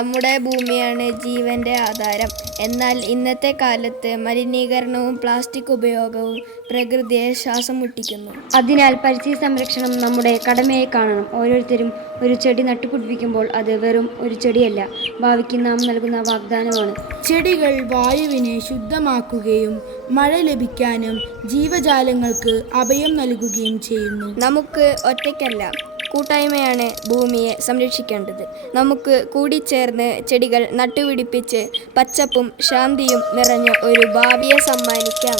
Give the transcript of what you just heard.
നമ്മുടെ ഭൂമിയാണ് ജീവന്റെ ആധാരം. എന്നാൽ ഇന്നത്തെ കാലത്ത് മലിനീകരണവും പ്ലാസ്റ്റിക് ഉപയോഗവും പ്രകൃതിയെ ശ്വാസം മുട്ടിക്കുന്നു. അതിനാൽ പരിസ്ഥിതി സംരക്ഷണം നമ്മുടെ കടമയായി കാണണം. ഓരോരുത്തരും ഒരു ചെടി നട്ടുപിടിപ്പിക്കുമ്പോൾ അത് വെറും ഒരു ചെടിയല്ല, ഭാവിക്ക് നാം നൽകുന്ന വാഗ്ദാനമാണ്. ചെടികൾ വായുവിനെ ശുദ്ധമാക്കുകയും മഴ ലഭിക്കാനും ജീവജാലങ്ങൾക്ക് അഭയം നൽകുകയും ചെയ്യുന്നു. നമുക്ക് ഒറ്റയ്ക്കല്ല, കൂട്ടായ്മയാണ് ഭൂമിയെ സംരക്ഷിക്കേണ്ടത്. നമുക്ക് കൂടിച്ചേർന്ന് ചെടികൾ നട്ടുപിടിപ്പിച്ച് പച്ചപ്പും ശാന്തിയും നിറഞ്ഞ ഒരു ഭാവിയെ സമ്മാനിക്കാം.